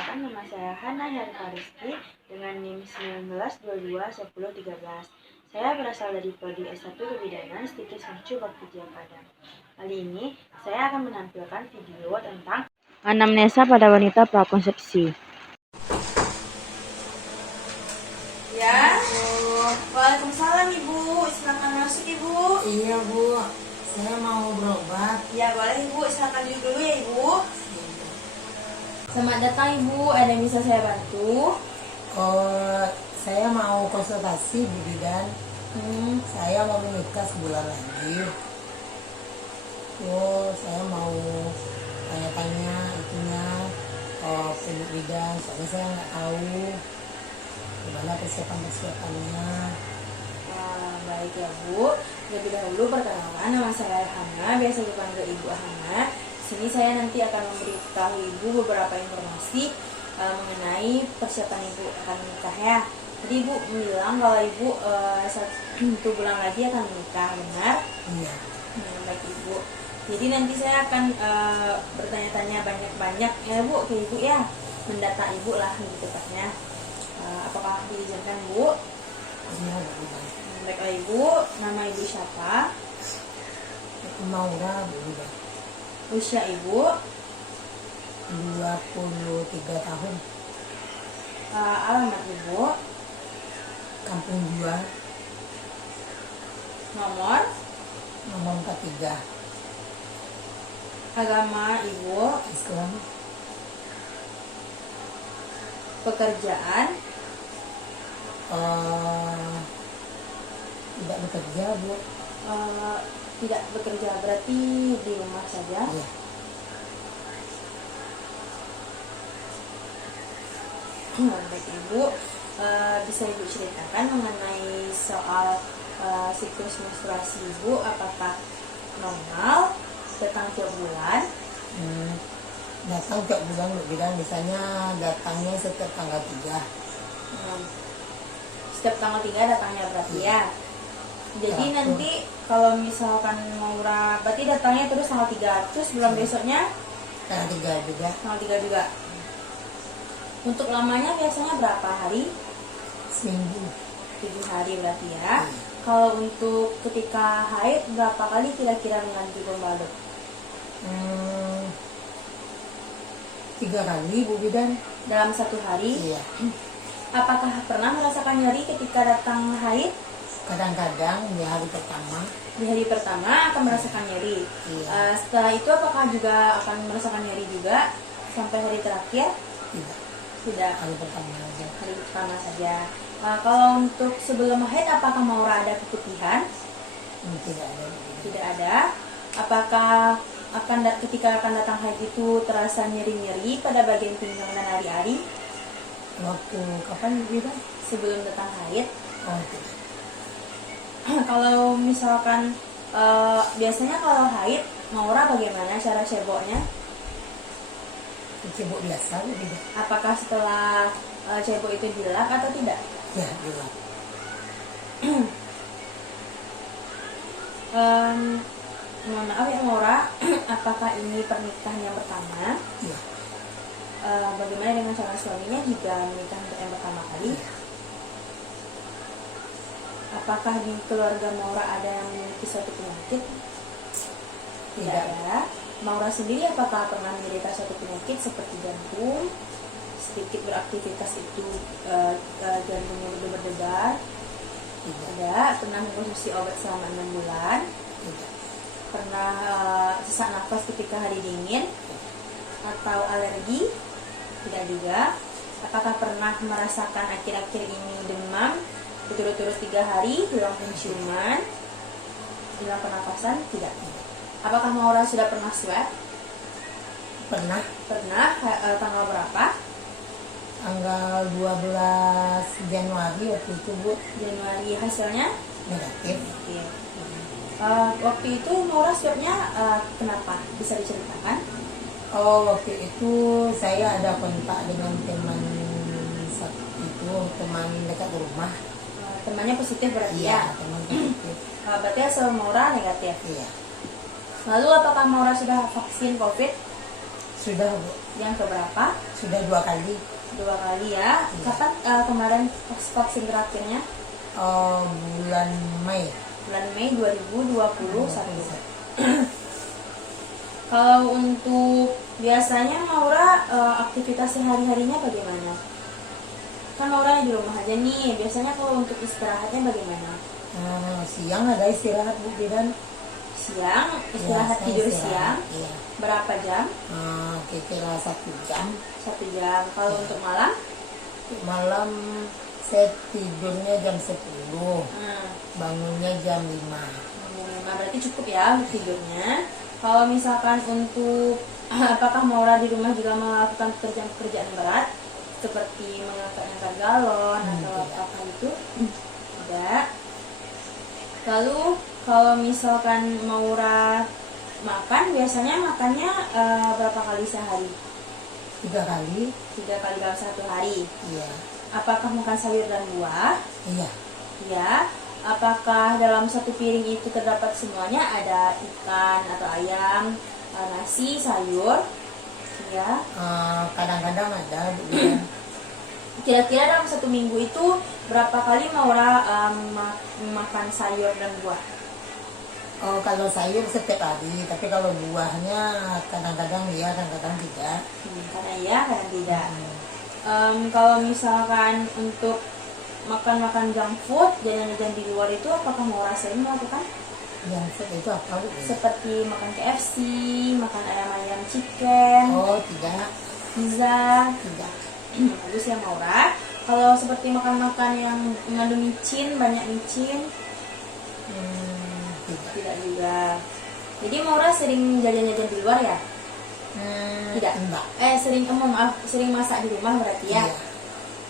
Perkenalkan, nama saya Hana Herfaristi dengan NIM 19221013. Saya berasal dari Prodi S1 Kebidanan Stikis Mercu Bakti Padang. Kali ini saya akan menampilkan video tentang anamnesa pada wanita prakonsepsi. Ya, Waalaikumsalam Ibu, silakan masuk Ibu. Iya Bu, saya mau berobat. Ya boleh Ibu, silakan duduk dulu ya Ibu. Selamat datang Ibu, ada yang bisa saya bantu? Oh, saya mau konsultasi Bu Bidan. Saya mau menikah sebulan lagi. Saya mau tanya-tanya itunya ke Bu Bidan, soalnya saya nggak tahu gimana persiapannya. Baik ya Bu, lebih dahulu perkenalkan, nama saya Hana, biasa dipanggil Ibu Hana. Di sini saya nanti akan memberitahu Ibu beberapa informasi mengenai persiapan Ibu akan menikah ya. Jadi Ibu bilang kalau Ibu 1 bulan lagi akan menikah, benar? Iya. Baik Ibu. Jadi nanti saya akan bertanya-tanya banyak-banyak ya Bu ke Ibu ya, mendata Ibu lah lebih tepatnya. Apakah diizinkan Bu? Iya Bu Bidan. Baiklah Ibu, nama Ibu siapa? Maura Bu Bidan. Usia Ibu? 23 tahun. Alamat Ibu? Kampung Juang, Nomor? nomor 43. Agama Ibu? Islam. Pekerjaan? Tidak bekerja Bu. Tidak bekerja, berarti di rumah saja. Iya. Baik Ibu, bisa Ibu ceritakan mengenai soal siklus menstruasi Ibu, apakah normal, datang tiap bulan? Datang tiap bulan Bu Bidan, misalnya datangnya setiap tanggal 3. Setiap tanggal 3 datangnya berarti ya. Jadi Ya, nanti kalau misalkan Maura berarti datangnya terus tanggal 3, terus bulan besoknya Tanggal 3 juga. tanggal 3 juga. Untuk lamanya biasanya berapa hari? Seminggu. 7 hari berarti ya. Kalau untuk ketika haid berapa kali kira-kira mengganti pembalut? 3 kali Bu Bidan. Dalam 1 hari? Iya. Apakah pernah merasakan nyeri ketika datang haid? Kadang-kadang di hari pertama. Di hari pertama akan merasakan nyeri. Iya. Setelah itu apakah juga akan merasakan nyeri juga sampai hari terakhir? Tidak. Tidak, Hari pertama aja. hari pertama saja. Kalau untuk sebelum haid apakah Maura ada keputihan? Tidak ada Bu Bidan. Tidak ada. Apakah ketika akan datang haid itu terasa nyeri-nyeri pada bagian pinggang dan ari-ari Waktu kapan Bu Bidan? sebelum datang haid? Oh tidak. Kalau misalkan biasanya kalau haid Maura bagaimana cara ceboknya? Cebok biasa Bu Bidan. Apakah setelah cebok itu dilap atau tidak? Ya gelap. Mohon maaf ya Maura, apakah ini pernikahan yang pertama? Iya. Bagaimana dengan calon suaminya jika menikah untuk yang pertama kali? Apakah di keluarga Maura ada yang memiliki suatu penyakit? Tidak ada. Maura sendiri apakah pernah menderita suatu penyakit seperti jantung? Sedikit beraktivitas itu jantungnya berdebar-debar? Tidak. Ada. Pernah mengkonsumsi obat selama 6 bulan? Tidak. Pernah sesak nafas ketika hari dingin? Atau alergi? Tidak juga. Apakah pernah merasakan akhir-akhir ini demam berturut-turut 3 hari, hilang penciuman, hilang pernapasan? Tidak. Apakah Maura sudah pernah swab? Pernah. Pernah. Tanggal berapa? Tanggal 12 Januari waktu itu Bu. Januari. Hasilnya? Negatif. Oke. Waktu itu Maura swabnya kenapa? Bisa diceritakan? Oh waktu itu saya ada kontak dengan teman dekat rumah. Temannya positif berarti ya? Iya, teman positif. Berarti hasil Maura negatif. Iya. Lalu apakah Maura sudah vaksin COVID? Sudah Bu, Yang keberapa? sudah 2 kali. 2 kali ya. Kapan kemarin vaksin terakhirnya? Bulan Mei. Bulan Mei 2021. Kalau untuk biasanya Maura aktivitas sehari-harinya bagaimana? Kan Maura di rumah aja nih. Biasanya kalau untuk istirahatnya bagaimana? Siang ada istirahat Bu Bidan. Siang istirahat, Ya, saya tidur istirahat, siang. iya. Berapa jam? Kira-kira 1 jam. 1 jam. Kalau untuk malam? Malam saya tidurnya jam 10, Hmm. bangunnya jam 5. Nah, berarti cukup ya untuk tidurnya. Kalau misalkan untuk apakah Maura di rumah juga melakukan pekerjaan-pekerjaan berat seperti mengangkat-angkat galon atau tidak. apa itu? Tidak. Lalu kalau misalkan Maura makan, biasanya makannya berapa kali sehari? 3 kali. 3 kali dalam 1 hari. Iya. Apakah makan sayur dan buah? Iya. Ya. Apakah dalam satu piring itu terdapat semuanya, ada ikan atau ayam, nasi, sayur? Ya. Kadang-kadang ada Bu Bidan. Kira-kira dalam 1 minggu itu berapa kali Maura makan sayur dan buah? Kalau sayur setiap hari, tapi kalau buahnya kadang-kadang iya, kadang-kadang tidak. Karena iya, kadang tidak. Kalau misalkan untuk makan junk food, jajan-jajan di luar itu, apakah Maura sering melakukan? Yang itu apa Bu? Seperti makan KFC, makan ayam-ayam chicken, Tidak. pizza. Tidak. Bagus ya Maura. Kalau seperti makan-makan yang mengandung micin, banyak micin, Tidak. tidak juga. Jadi Maura sering jajan-jajan di luar ya? Tidak. Enggak. Sering masak di rumah berarti ya? Iya.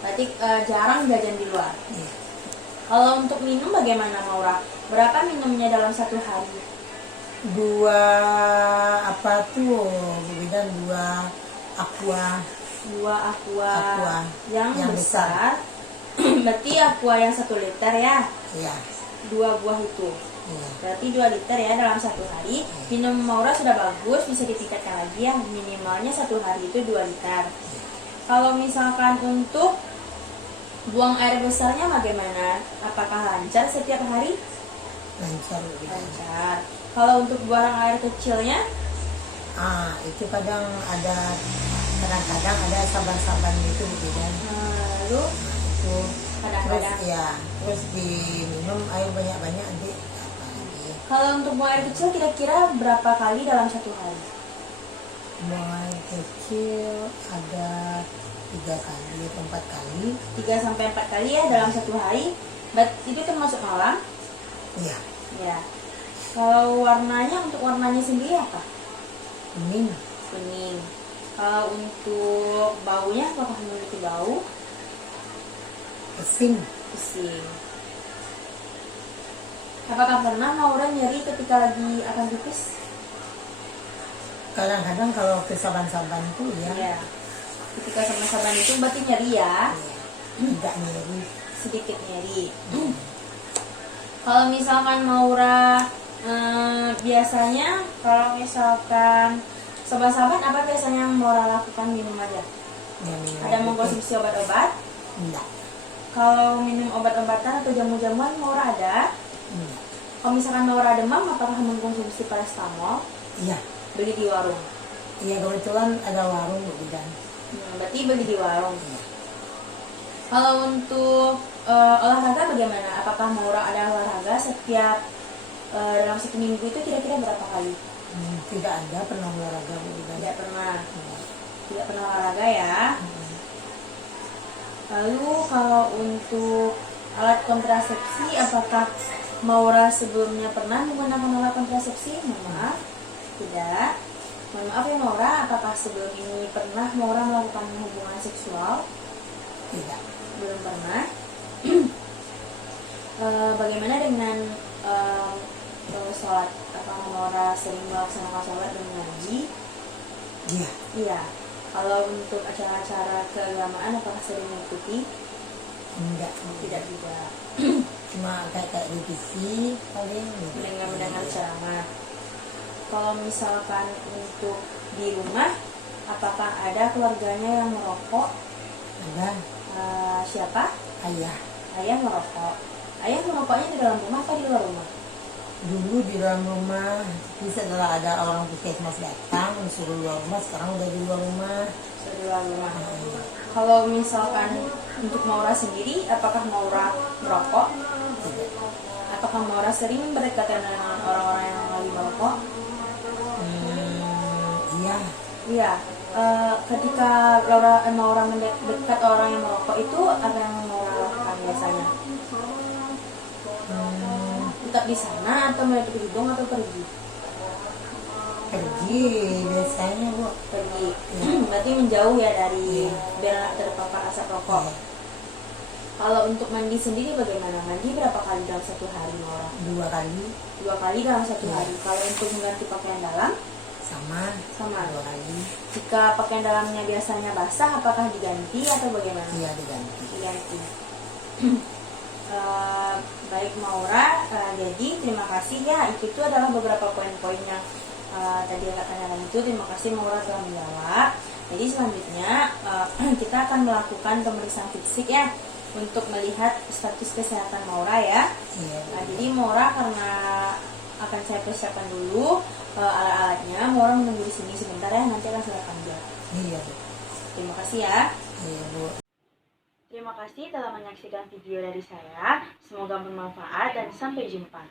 Berarti jarang jajan di luar. Iya. Kalau untuk minum bagaimana Maura? Berapa minumnya dalam 1 hari? 2 apa tuh Bu Bidan, 2 aqua. 2 aqua, Aqua yang yang besar. Berarti aqua yang 1 liter ya? Iya. 2 buah itu. Iya. Berarti 2 liter ya dalam 1 hari. Minum Maura sudah bagus, bisa ditingkatkan lagi ya. Minimalnya 1 hari itu 2 liter. Kalau misalkan untuk buang air besarnya bagaimana? Apakah lancar setiap hari? Lancar Bu Bidan. Lancar. Kalau untuk buang air kecilnya? Itu kadang kadang ada saban-saban gitu Bu Bidan. Lalu Itu kadang-kadang. terus diminum air banyak-banyak nanti apa lagi. Kalau untuk buang air kecil kira-kira berapa kali dalam 1 hari? Buang air kecil ada 3 kali atau 4 kali. 3-4 kali ya dalam 1 hari. Itu termasuk malam? Iya. Ya. Kalau untuk warnanya sendiri apa? Kuning. Kuning. Kalau untuk baunya apakah memiliki bau? Pesing. Pusing. Apakah pernah Maura nyeri ketika lagi akan pipis? Kadang-kadang kalau ke saban-saban itu ya. Iya. Ketika sama saban itu berarti nyeri ya? Tidak nyeri. Sedikit nyeri. Kalau misalkan Maura biasanya kalau misalkan saban-saban apa biasanya yang Maura lakukan? Minum aja? Ada mengkonsumsi obat-obat? Enggak. Kalau minum obat-obatan atau jamu-jamuan Maura ada? Enggak. Kalau misalkan Maura demam, apakah mengkonsumsi paracetamol? Iya. Beli di warung? Iya, kebetulan ada warung Bu Bidan. Berarti beli di warung. Iya. Kalau untuk olahraga bagaimana? Apakah Maura ada olahraga setiap dalam 1 minggu itu kira-kira berapa kali? Tidak ada pernah olahraga Bu Bidan. Tidak pernah. Iya. Tidak pernah olahraga ya. Lalu kalau untuk alat kontrasepsi, apakah Maura sebelumnya pernah menggunakan alat kontrasepsi? Mohon maaf, tidak. Mohon maaf ya Maura, apakah sebelum ini pernah Maura melakukan hubungan seksual? Tidak. Belum pernah. Bagaimana dengan sholat? Apakah Maura sering melaksanakan sholat dan ngaji? Iya. Iya. Kalau untuk acara-acara keagamaan apakah sering mengikuti? Enggak. Tidak juga. Cuma kayak di TV paling gitu. Dengan mendengar ceramah. Kalau misalkan untuk di rumah, apakah ada keluarganya yang merokok? Ada Siapa? ayah. Ayah merokok. Ayah merokoknya di dalam rumah atau di luar rumah? Dulu di dalam rumah, tapi setelah ada orang puskesmas datang disuruh luar rumah, sekarang udah di luar rumah. Di luar rumah. Kalau misalkan untuk Maura sendiri, apakah Maura merokok? Tidak. Apakah Maura sering berdekatan dengan orang-orang yang lagi merokok? Iya. Iya. Ketika Maura mendekat orang yang merokok itu, apa yang Maura lakukan biasanya? Tetap di sana atau menutup hidung atau pergi? Pergi biasanya, Bu. Pergi. Berarti menjauh ya dari biar terpapar asap rokok. Iya. Kalau untuk mandi sendiri bagaimana? Mandi berapa kali dalam satu hari, Maura? 2 kali 2 kali dalam satu Iya. hari. Kalau untuk mengganti pakaian dalam, sama. sama. 2 kali. Jika pakaian dalamnya biasanya basah, apakah diganti atau bagaimana? Iya, diganti. Diganti. Baik Maura, jadi terima kasih ya. Itu adalah beberapa poin-poin yang tadi Kak tanyakan itu. Terima kasih Maura telah menjawab. Jadi selanjutnya kita akan melakukan pemeriksaan fisik ya, untuk melihat status kesehatan Maura ya. Iya. Jadi Maura, karena akan saya persiapkan dulu alat-alatnya, Maura menunggu di sini sebentar ya, nanti akan saya panggil. Iya, Bu. Terima kasih ya. Iya, Bu. Terima kasih telah menyaksikan video dari saya. Semoga bermanfaat dan sampai jumpa.